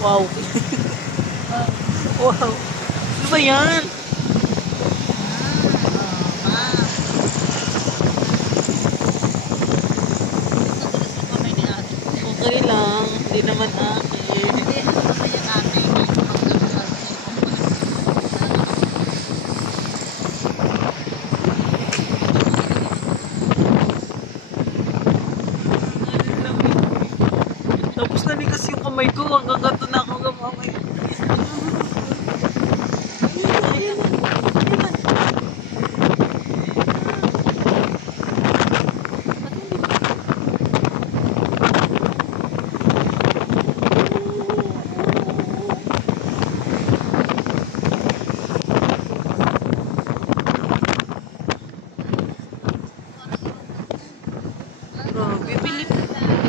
Wow. Wow. Ano ba yan? Okay lang. Hindi naman akin. Tapos nanigas yung kamay ko. Hanggang ganito na ako gamamay.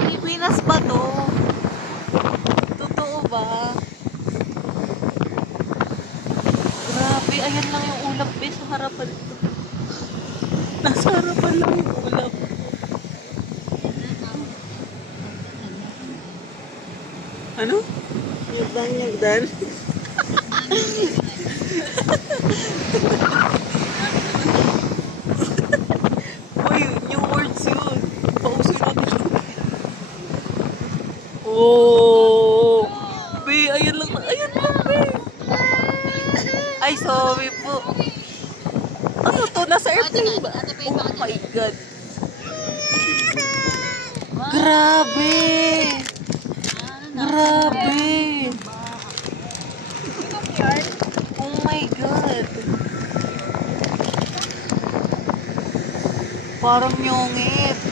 Pilipinas ba to? Totoo ba? Grabe, ayan lang yung ulap sa harapan ito. Nasa harapan lang yung ulap. Ano? Nyagdan. Uy, new words yun. Pausin natin. Oh, be, ayan lang, be. Ay, sorry po. Ano to? Nasa airplane ba? Oh my God. Grabe. Grabe. Oh my God. Parang nyongit.